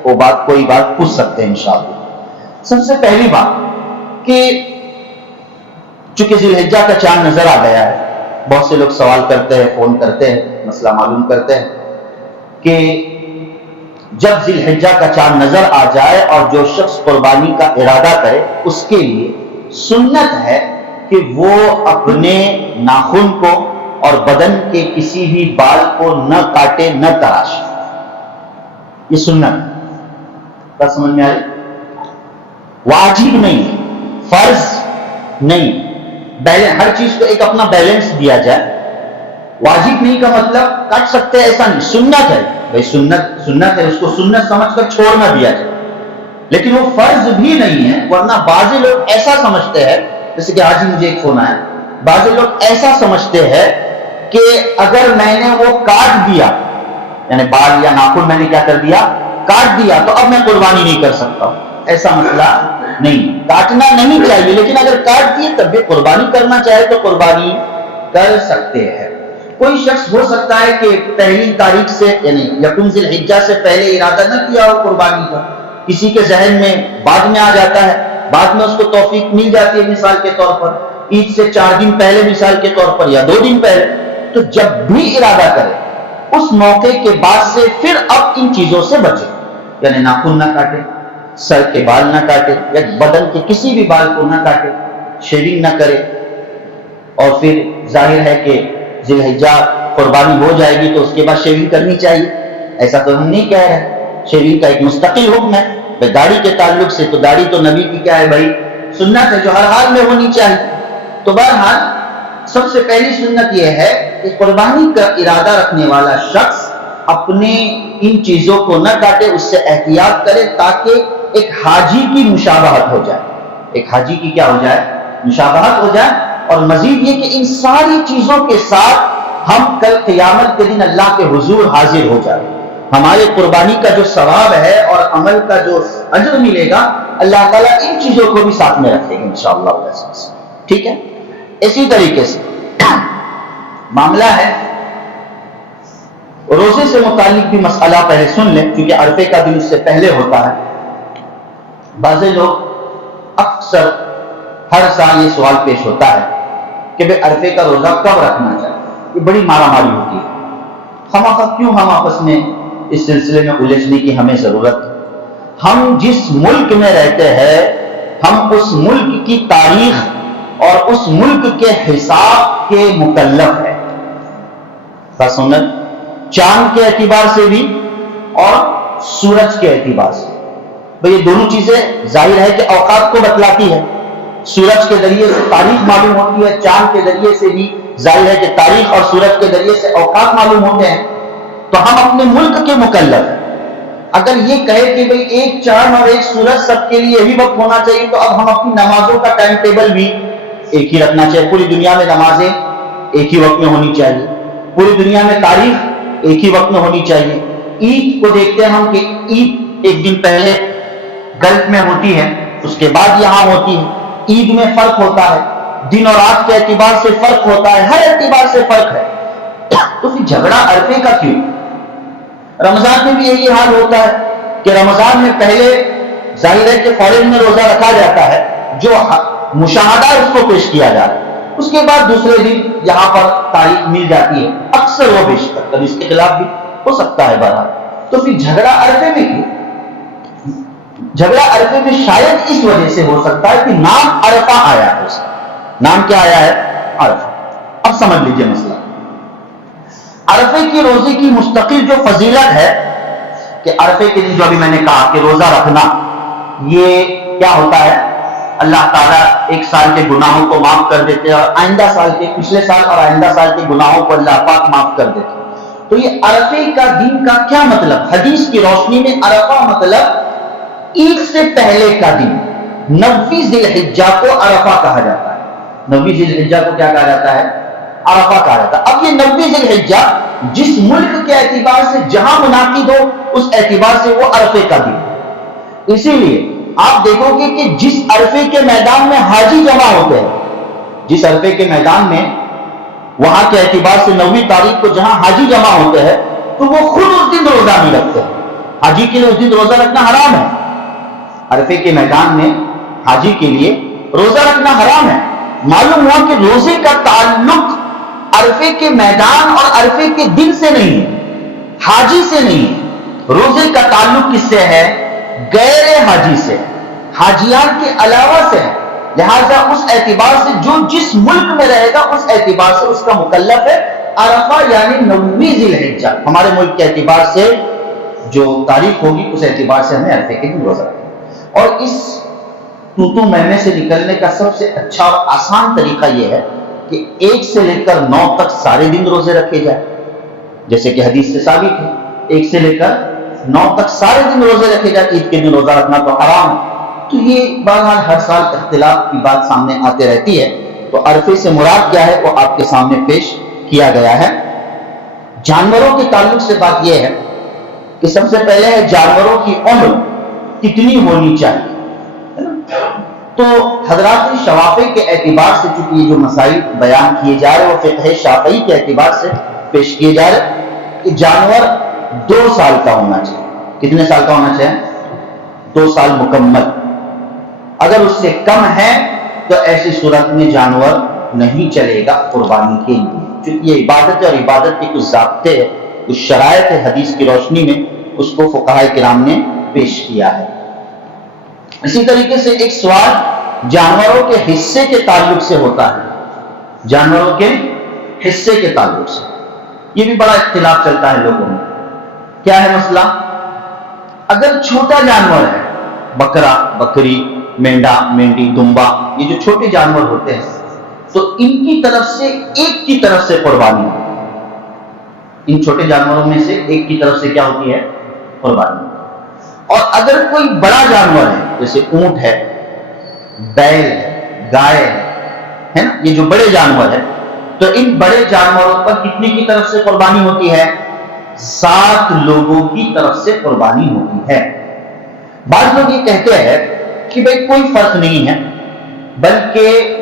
وہ کوئی بات پوچھ سکتے ہیں انشاءاللہ۔ سب سے پہلی بات کہ چونکہ ذی الحجہ کا چاند نظر آ گیا ہے، بہت سے لوگ سوال کرتے ہیں، فون کرتے ہیں، مسئلہ معلوم کرتے ہیں کہ جب ذی الحجہ کا چاند نظر آ جائے اور جو شخص قربانی کا ارادہ کرے اس کے لیے سنت ہے کہ وہ اپنے ناخن کو اور بدن کے کسی بھی بال کو نہ کاٹے، نہ تراشے۔ یہ سنت ہے، کیا سمجھ میں آئی؟ واجب نہیں، فرض نہیں، ہر چیز کو ایک اپنا بیلنس دیا جائے۔ واجب نہیں کا مطلب کاٹ سکتے ایسا نہیں، سنت ہے بھائی، سنت ہے، اس کو سنت سمجھ کر چھوڑ نہ دیا جائے، لیکن وہ فرض بھی نہیں ہے۔ ورنہ بعض لوگ ایسا سمجھتے ہیں، جیسے کہ آج ہی مجھے ایک فون آیا، بعض لوگ ایسا سمجھتے ہیں کہ اگر میں نے وہ کاٹ دیا، یعنی بال یا ناخن میں نے کیا کر دیا؟ کاٹ دیا، تو اب میں قربانی نہیں کر سکتا ہوں۔ ایسا مسئلہ نہیں، کاٹنا نہیں چاہیے، لیکن اگر کاٹ دیے تب بھی قربانی کرنا چاہے تو قربانی کر سکتے ہیں۔ کوئی شخص ہو سکتا ہے کہ پہلی تاریخ سے یعنی یکم ذی الحجہ سے پہلے ارادہ نہ کیا ہو قربانی کا، کسی کے ذہن میں بعد میں آ جاتا ہے، بعد میں اس کو توفیق مل جاتی ہے، مثال کے طور پر عید سے 4 دن پہلے، مثال کے طور پر، یا 2 دن پہلے، تو جب بھی ارادہ کرے اس موقع کے بعد سے پھر اب ان چیزوں سے بچے، یعنی ناخن نہ کاٹے، سر کے بال نہ کاٹے، یا بدن کے کسی بھی بال کو نہ کاٹے، شیونگ نہ کرے، اور پھر ظاہر ہے کہ ذی الحجہ قربانی ہو جائے گی تو اس کے بعد شیونگ کرنی چاہیے، ایسا تو ہم نہیں کہہ رہے، شیونگ کا ایک مستقل حکم ہے۔ داڑھی کے تعلق سے تو داڑھی تو نبی کی کیا ہے بھائی؟ سنت ہے، جو ہر حال میں ہونی چاہیے۔ تو بہرحال سب سے پہلی سنت یہ ہے کہ قربانی کا ارادہ رکھنے والا شخص اپنے ان چیزوں کو نہ کاٹے، اس سے احتیاط کرے، تاکہ ایک حاجی کی مشابہت ہو جائے، ایک حاجی کی کیا ہو جائے؟ مشابہت ہو جائے۔ اور مزید یہ کہ ان ساری چیزوں کے ساتھ ہم کل قیامت کے دن اللہ کے حضور حاضر ہو جائے، ہمارے قربانی کا جو ثواب ہے اور عمل کا جو اجر ملے گا، اللہ تعالیٰ ان چیزوں کو بھی ساتھ میں رکھے گا انشاءاللہ۔ ٹھیک ہے؟ اسی طریقے سے معاملہ ہے روزے سے متعلق بھی مسئلہ پہلے سن لیں، کیونکہ عرفے کا دن اس سے پہلے ہوتا ہے۔ بعض لوگ اکثر ہر سال یہ سوال پیش ہوتا ہے کہ بھئی عرفے کا روزہ کب رکھنا چاہیے؟ یہ بڑی مارا ماری ہوتی ہے۔ خواہ کیوں ہم آپس میں اس سلسلے میں الجھنے کی ہمیں ضرورت ہے؟ ہم جس ملک میں رہتے ہیں، ہم اس ملک کی تاریخ اور اس ملک کے حساب کے مکلف ہیں۔ سنت چاند کے اعتبار سے بھی اور سورج کے اعتبار سے، بھئی یہ دونوں چیزیں ظاہر ہے کہ اوقات کو بتلاتی ہے۔ سورج کے ذریعے سے تاریخ معلوم ہوتی ہے، چاند کے ذریعے سے بھی ظاہر ہے کہ تاریخ اور سورج کے ذریعے سے اوقات معلوم ہوتے ہیں۔ تو ہم اپنے ملک کے مکلف ہیں۔ اگر یہ کہے کہ بھئی ایک چاند اور ایک سورج سب کے لیے یہی وقت ہونا چاہیے، تو اب ہم اپنی نمازوں کا ٹائم ٹیبل بھی ایک ہی رکھنا چاہیے۔ پوری دنیا میں نمازیں ایک ہی وقت میں ہونی چاہیے، پوری دنیا میں تاریخ ایک ہی وقت میں ہونی چاہیے۔ عید کو دیکھتے ہیں ہم کہ عید ایک دن پہلے گلف میں ہوتی ہے، اس کے بعد یہاں ہوتی ہے۔ عید میں فرق ہوتا ہے، دن اور رات کے اعتبار سے فرق ہوتا ہے، ہر اعتبار سے فرق ہے۔ تو پھر جھگڑا عرفے کا کیوں؟ رمضان میں بھی یہی حال ہوتا ہے کہ رمضان میں پہلے ظاہر ہے کہ فورن میں روزہ رکھا جاتا ہے، جو مشاہدہ اس کو پیش کیا جاتا ہے، اس کے بعد دوسرے دن یہاں پر تاریخ مل جاتی ہے، اکثر وہ بیشتر، کبھی اس کے خلاف بھی ہو سکتا ہے بہرحال۔ تو پھر جھگڑا عرفے میں کیوں؟ جھگڑا عرفے میں شاید اس وجہ سے ہو سکتا ہے کہ نام عرفہ آیا ہے، اس کا نام کیا آیا ہے؟ عرفہ۔ اب سمجھ لیجئے مسئلہ۔ عرفے کی روزے کی مستقل جو فضیلت ہے کہ عرفے کے دن جو ابھی میں نے کہا کہ روزہ رکھنا، یہ کیا ہوتا ہے؟ اللہ تعالیٰ ایک سال کے گناہوں کو معاف کر دیتے ہیں، اور آئندہ سال کے، پچھلے سال اور آئندہ سال کے گناہوں کو اللہ پاک معاف کر دیتے ہیں۔ تو یہ عرفے کا دن کا کیا مطلب؟ حدیث کی روشنی میں عرفہ مطلب عید سے پہلے کا دن، 9 ذی الحجہ کو عرفہ کہا جاتا ہے۔ 9 ذی الحجہ کو کیا کہا جاتا ہے؟ عرفہ کہا جاتا ہے۔ اب یہ 9 ذی الحجہ جس ملک کے اعتبار سے جہاں منعقد ہو، اس اعتبار سے وہ عرفے کا دن۔ اسی لیے آپ دیکھو گے کہ جس عرفے کے میدان میں حاجی جمع ہوتے ہیں، جس عرفے کے میدان میں وہاں کے اعتبار سے 9 تاریخ کو جہاں حاجی جمع ہوتے ہیں، تو وہ خود اس دن روزہ نہیں رکھتے۔ حاجی کے لیے اس دن روزہ رکھنا حرام ہے۔ عرفے کے میدان میں حاجی کے لیے روزہ رکھنا حرام ہے۔ معلوم ہوا کہ روزے کا تعلق عرفے کے میدان اور عرفے کے دن سے نہیں ہے، حاجی سے نہیں ہے۔ روزے کا تعلق کس سے ہے؟ غیر حاجی سے، حاجیان کے علاوہ سے ہے۔ لہذا اس اعتبار سے جو جس ملک میں رہے گا، اس اعتبار سے اس کا مکلف ہے عرفہ، یعنی 9 ذی الحجہ۔ ہمارے ملک کے اعتبار سے جو تاریخ ہوگی، اس اعتبار سے ہمیں عرفے کے دن روزہ رکھنا ہے۔ اور اس تو میں سے نکلنے کا سب سے اچھا اور آسان طریقہ یہ ہے کہ 1 سے لے کر 9 تک سارے دن روزے رکھے جائیں، جیسے کہ حدیث سے ثابت ہے 1 سے لے کر 9 تک سارے دن روزے رکھے جائیں۔ عید کے دن روزہ رکھنا تو حرام ہے۔ تو یہ بہرحال ہر سال اختلاف کی بات سامنے آتے رہتی ہے۔ تو عرفے سے مراد کیا ہے وہ آپ کے سامنے پیش کیا گیا ہے۔ جانوروں کے تعلق سے بات یہ ہے کہ سب سے پہلے ہے جانوروں کی عمر کتنی ہونی چاہیے۔ تو حضرات شوافی کے اعتبار سے چونکہ یہ جو مسائل بیان کیے جا رہے وہ فقہ شافعی کے اعتبار سے پیش کیے جا رہے کہ جانور 2 سال کا ہونا چاہیے۔ کتنے سال کا ہونا چاہیے؟ 2 سال مکمل۔ اگر اس سے کم ہے تو ایسی صورت میں جانور نہیں چلے گا قربانی کے لیے، چونکہ یہ عبادت ہے اور عبادت کے کچھ ضابطے ہیں، کچھ شرائط ہے، حدیث کی روشنی میں اس کو فقہاء کرام نے پیش کیا ہے۔ اسی طریقے سے ایک سوال جانوروں کے حصے کے تعلق سے ہوتا ہے، جانوروں کے حصے کے تعلق سے یہ بھی بڑا اختلاف چلتا ہے لوگوں میں۔ کیا ہے مسئلہ؟ اگر چھوٹا جانور ہے، بکرا، بکری، مینڈا، مینڈی، دمبا، یہ جو چھوٹے جانور ہوتے ہیں تو ان کی طرف سے ایک کی طرف سے قربانی ہوتی ہے۔ ان چھوٹے جانوروں میں سے ایک کی طرف سے کیا ہوتی ہے؟ قربانی۔ اور اگر کوئی بڑا جانور ہے جیسے اونٹ ہے، بیل ہے، گائے ہے نا، یہ جو بڑے جانور ہیں، تو ان بڑے جانوروں پر کتنی کی طرف سے قربانی ہوتی ہے؟ 7 لوگوں کی طرف سے قربانی ہوتی ہے۔ بعض لوگ یہ کہتے ہیں کہ بھئی کوئی فرق نہیں ہے، بلکہ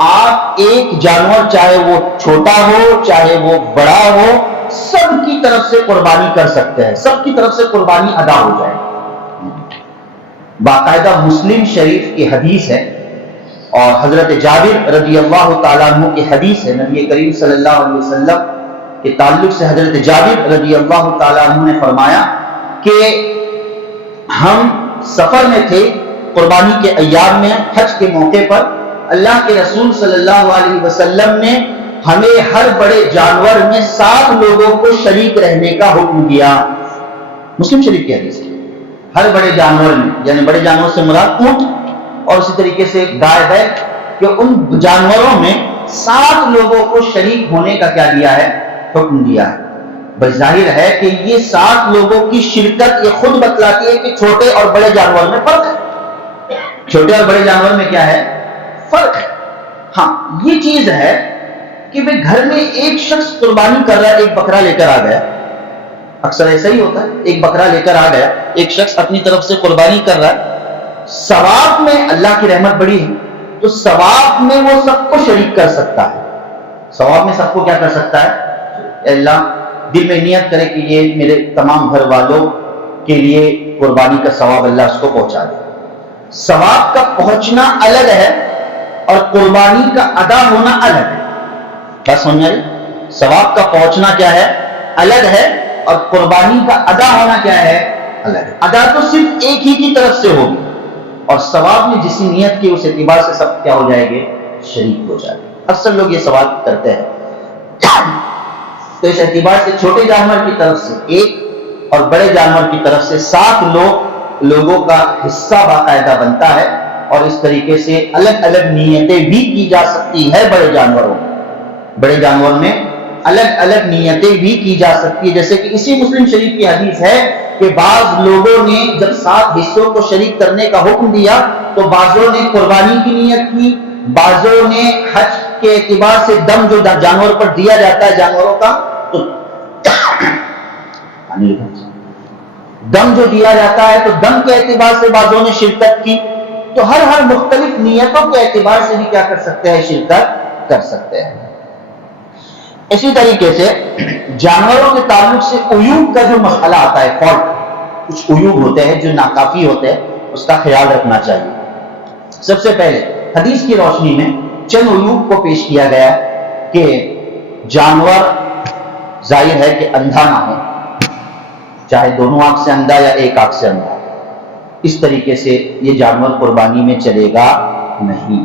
آپ ایک جانور چاہے وہ چھوٹا ہو چاہے وہ بڑا ہو، سب کی طرف سے قربانی کر سکتے ہیں، سب کی طرف سے قربانی ادا ہو جائے۔ باقاعدہ مسلم شریف کی حدیث ہے، اور حضرت جابر رضی اللہ تعالیٰ عنہ کی حدیث ہے، نبی کریم صلی اللہ علیہ وسلم کے تعلق سے حضرت جابر رضی اللہ تعالیٰ عنہ نے فرمایا کہ ہم سفر میں تھے قربانی کے ایام میں، حج کے موقع پر اللہ کے رسول صلی اللہ علیہ وسلم نے ہمیں ہر بڑے جانور میں 7 لوگوں کو شریک رہنے کا حکم دیا۔ مسلم شریف کی حدیث ہے، ہر بڑے جانور میں، یعنی بڑے جانور سے مراد اونٹ اور اسی طریقے سے گائے ہے، کہ ان جانوروں میں 7 لوگوں کو شریک ہونے کا کیا دیا ہے؟ حکم دیا ہے۔ بس ظاہر ہے کہ یہ 7 لوگوں کی شرکت یہ خود بتلاتی ہے کہ چھوٹے اور بڑے جانور میں فرق ہے۔ چھوٹے اور بڑے جانور میں کیا ہے؟ فرق ہے۔ ہاں یہ چیز ہے کہ بھئی گھر میں ایک شخص قربانی کر رہا ہے، ایک بکرا لے کر آ گیا، اکثر ایسا ہی ہوتا ہے، ایک بکرا لے کر آ گیا، ایک شخص اپنی طرف سے قربانی کر رہا ہے، ثواب میں اللہ کی رحمت بڑی ہے تو ثواب میں وہ سب کو شریک کر سکتا ہے۔ ثواب میں سب کو کیا کر سکتا ہے؟ اے اللہ، دل میں نیت کرے کہ یہ میرے تمام گھر والوں کے لیے قربانی کا ثواب اللہ اس کو پہنچا دے۔ ثواب کا پہنچنا الگ ہے اور قربانی کا ادا ہونا الگ ہے۔ کیا سمجھ آئی؟ ثواب کا پہنچنا کیا ہے؟ الگ ہے، اور قربانی کا ادا ہونا کیا ہے؟ الگ ہے۔ ادا تو صرف ایک ہی کی طرف سے ہوگی، اور ثواب میں جس نیت کی اس اعتبار سے سب کیا ہو جائے گے؟ شریک ہو جائے گے۔ اکثر لوگ یہ سوال کرتے ہیں، تو اس اعتبار سے چھوٹے جانور کی طرف سے ایک اور بڑے جانور کی طرف سے 7 لوگوں کا حصہ باقاعدہ بنتا ہے، اور اس طریقے سے الگ الگ نیتیں بھی کی جا سکتی ہے۔ بڑے جانور میں الگ الگ نیتیں بھی کی جا سکتی ہے، جیسے کہ اسی مسلم شریف کی حدیث ہے کہ بعض لوگوں نے جب 7 حصوں کو شریک کرنے کا حکم دیا تو بعضوں نے قربانی کی نیت کی، بعضوں نے حج کے اعتبار سے دم جو جانور پر دیا جاتا ہے جانوروں کا، تو دم جو دیا جاتا ہے تو دم کے اعتبار سے بعضوں نے شرکت کی۔ تو ہر مختلف نیتوں کے اعتبار سے بھی کیا کر سکتے ہیں؟ شرکت کر سکتے ہیں۔ اسی طریقے سے جانوروں کے تعلق سے عیوب کا جو مسئلہ آتا ہے، فالٹ، کچھ عیوب ہوتے ہیں جو ناکافی ہوتے ہیں، اس کا خیال رکھنا چاہیے۔ سب سے پہلے حدیث کی روشنی میں چند عیوب کو پیش کیا گیا کہ جانور ظاہر ہے کہ اندھا نہ ہو، چاہے دونوں آنکھ سے اندھا یا ایک آنکھ سے اندھا، اس طریقے سے یہ جانور قربانی میں چلے گا نہیں۔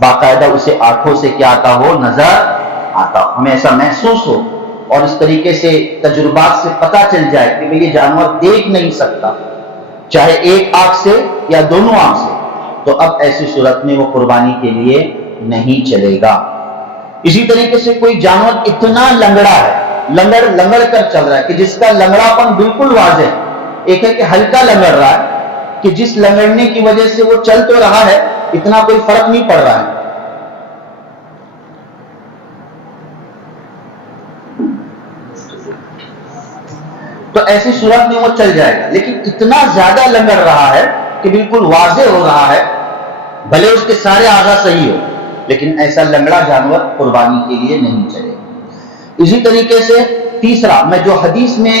باقاعدہ اسے آنکھوں سے کیا آتا ہو؟ نظر آتا ہو، ہمیں ایسا محسوس ہو، اور اس طریقے سے تجربات سے پتہ چل جائے کہ یہ جانور دیکھ نہیں سکتا، چاہے ایک آنکھ سے یا دونوں آنکھ سے، تو اب ایسی صورت میں وہ قربانی کے لیے نہیں چلے گا۔ اسی طریقے سے کوئی جانور اتنا لنگڑا ہے، لنگڑ کر چل رہا ہے کہ جس کا لنگڑا پن بالکل واضح ہے، ایک ہے کہ ہلکا لنگڑ رہا ہے کہ جس لنگڑنے کی وجہ سے وہ چل تو رہا ہے، اتنا کوئی فرق نہیں پڑ رہا ہے، تو ایسی صورت میں وہ چل جائے گا۔ لیکن اتنا زیادہ لنگڑ رہا ہے کہ بالکل واضح ہو رہا ہے، بھلے اس کے سارے اعضاء صحیح ہو، لیکن ایسا لنگڑا جانور قربانی کے لیے نہیں چلے گا۔ اسی طریقے سے تیسرا، میں جو حدیث میں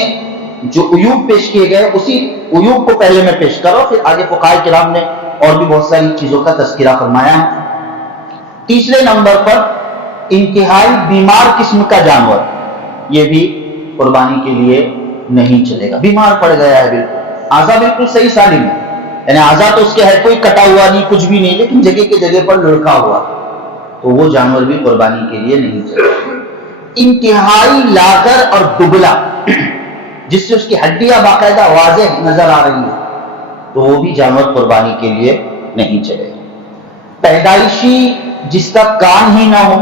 جو عیوب پیش کیے گئے اسی عیوب کو پہلے میں پیش کروں، پھر آگے فقہاء کرام نے اور بھی بہت ساری چیزوں کا تذکرہ فرمایا ہے۔ تیسرے نمبر پر انتہائی بیمار قسم کا جانور، یہ بھی قربانی کے لیے نہیں چلے گا۔ بیمار پڑ گیا ہے، بالکل اعضاء بالکل صحیح سالم ہے، یعنی اعضاء تو اس کے ہے کوئی کٹا ہوا نہیں، کچھ بھی نہیں، لیکن جگہ کے جگہ پر لڑکا ہوا، تو وہ جانور بھی قربانی کے لیے نہیں چلے گا۔ انتہائی لاغر اور دبلا، جس سے اس کی ہڈیاں باقاعدہ واضح نظر آ رہی ہیں، تو وہ بھی جانور قربانی کے لیے نہیں چلے گا۔ پیدائشی جس کا کان ہی نہ ہو،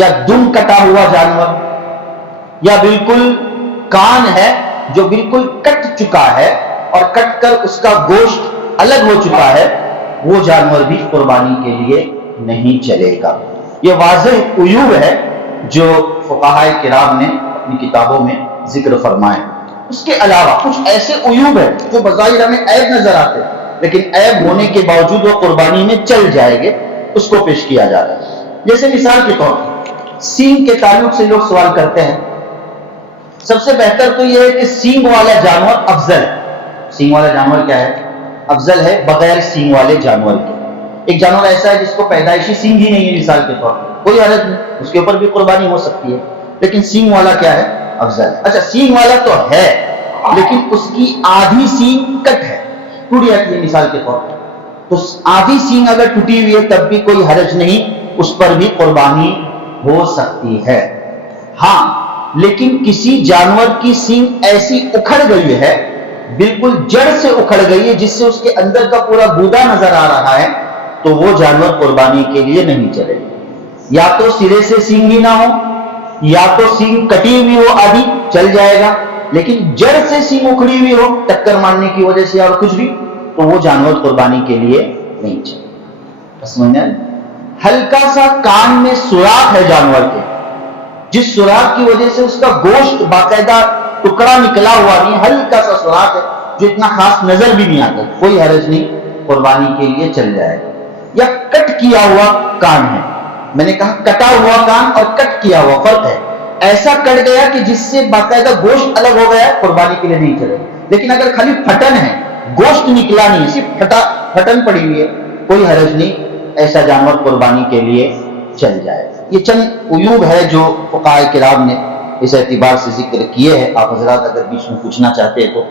یا دم کٹا ہوا جانور، یا بالکل کان ہے جو بالکل کٹ چکا ہے اور کٹ کر اس کا گوشت الگ ہو چکا ہے، وہ جانور بھی قربانی کے لیے نہیں چلے گا۔ یہ واضح عیوب ہے جو فقہاء کرام نے اپنی کتابوں میں ذکر فرمائے۔ اس کے علاوہ کچھ ایسے عیوب ہیں جو بظاہر ہمیں عیب نظر آتے ہیں، لیکن عیب ہونے کے باوجود وہ قربانی میں چل جائے گے، اس کو پیش کیا جا رہا ہے۔ جیسے مثال کے طور پر سینگ کے تعلق سے لوگ سوال کرتے ہیں سب سے بہتر تو یہ ہے کہ سینگ والا جانور افضل ہے۔ سینگ والا جانور کیا ہے؟ افضل ہے بغیر سینگ والے جانور کے۔ ایک جانور ایسا ہے جس کو پیدائشی سینگ ہی نہیں ہے، مثال کے طور پر کوئی حرج نہیں، اس کے اوپر بھی قربانی ہو سکتی ہے، لیکن سینگ والا کیا ہے؟ افضل ہے۔ اچھا سینگ والا تو ہے لیکن اس کی آدھی سینگ کٹ ہے، ٹوٹ جاتی ہے مثال کے طور پر، تو آدھی سینگ اگر ٹوٹی ہوئی ہے تب بھی کوئی حرج نہیں، اس پر بھی قربانی ہو سکتی ہے۔ ہاں لیکن کسی جانور کی سینگ ایسی اکھڑ گئی ہے، بالکل جڑ سے اکھڑ گئی ہے، جس سے اس کے اندر کا پورا گودا نظر آ رہا ہے، تو وہ جانور قربانی کے لیے نہیں چلے گا۔ یا تو سرے سے سینگ ہی نہ ہو، یا تو سینگ کٹی ہوئی ہو آدھی، چل جائے گا، لیکن جڑ سے سینگ اکھڑی ہوئی ہو ٹکر مارنے کی وجہ سے اور کچھ بھی، تو وہ جانور قربانی کے لیے نہیں چلے گا۔ سمجھ میں؟ ہلکا سا کان میں سوراخ ہے جانور کے، جس سوراخ کی وجہ سے اس کا گوشت باقاعدہ ٹکڑا نکلا ہوا نہیں، ہلکا سا سوراخ ہے جو اتنا خاص نظر بھی نہیں آتا، کوئی حرج نہیں، قربانی کے لیے چل جائے گا۔ یا کٹ کیا ہوا کان ہے، میں نے کہا کٹا ہوا کان اور کٹ کیا ہوا فرق ہے، ایسا کٹ گیا کہ جس سے باقاعدہ گوشت الگ ہو گیا، قربانی کے لیے نہیں چلے، لیکن اگر خالی پھٹن ہے، گوشت نکلا نہیں، صرف پھٹن پڑی ہوئی ہے، کوئی حرج نہیں، ایسا جانور قربانی کے لیے چل جائے۔ یہ چند عیوب ہے جو فقہاء کرام نے اس اعتبار سے ذکر کیے ہیں، آپ حضرات اگر بیچ میں پوچھنا چاہتے ہیں تو